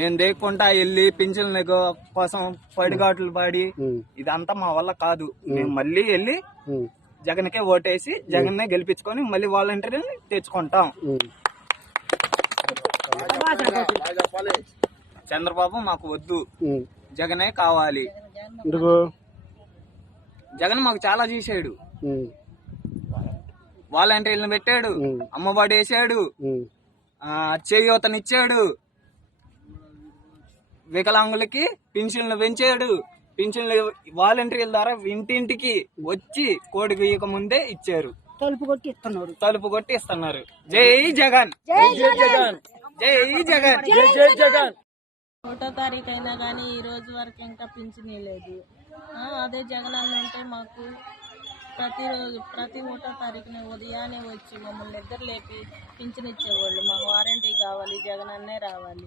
మేము దేక్కుంటా వెళ్ళి పింఛన్ల కోసం పడిగాట్లు పాడి ఇదంతా మా వల్ల కాదు. మేము మళ్ళీ వెళ్ళి జగన్కే ఓటేసి జగన్నే గెలిపించుకొని మళ్ళీ వాలంటీర్ని తెచ్చుకుంటాం. చంద్రబాబు మాకు వద్దు, జగనే కావాలి. జగన్ మాకు చాలా చేశాడు. వాలంటీర్లను పెట్టాడు, అమ్మఒడి వేసాడు, చేయూతనిచ్చాడు, వికలాంగులకి పింఛన్లు పెంచాడు. పింఛన్లు వాలంటీర్ల ద్వారా ఇంటింటికి వచ్చి కోడి గీయక ముందే ఇచ్చారు. తలుపు కొట్టి ఇస్తున్నారు. జై జగన్, జై జగన్, జై జగన్, జై జగన్. 1వ తారీఖు అయినా కానీ ఈ రోజు వరకు ఇంకా పింఛన్ లేదు. అదే జగన్ అన్న ఉంటే మాకు ప్రతిరోజు ప్రతి 1వ తారీఖున ఉదయాన్నే వచ్చి మమ్మల్ని నిద్ర లేపి పింఛన్ ఇచ్చేవాళ్ళు. మాకు వారంటీ కావాలి, జగన్ అన్నే రావాలి.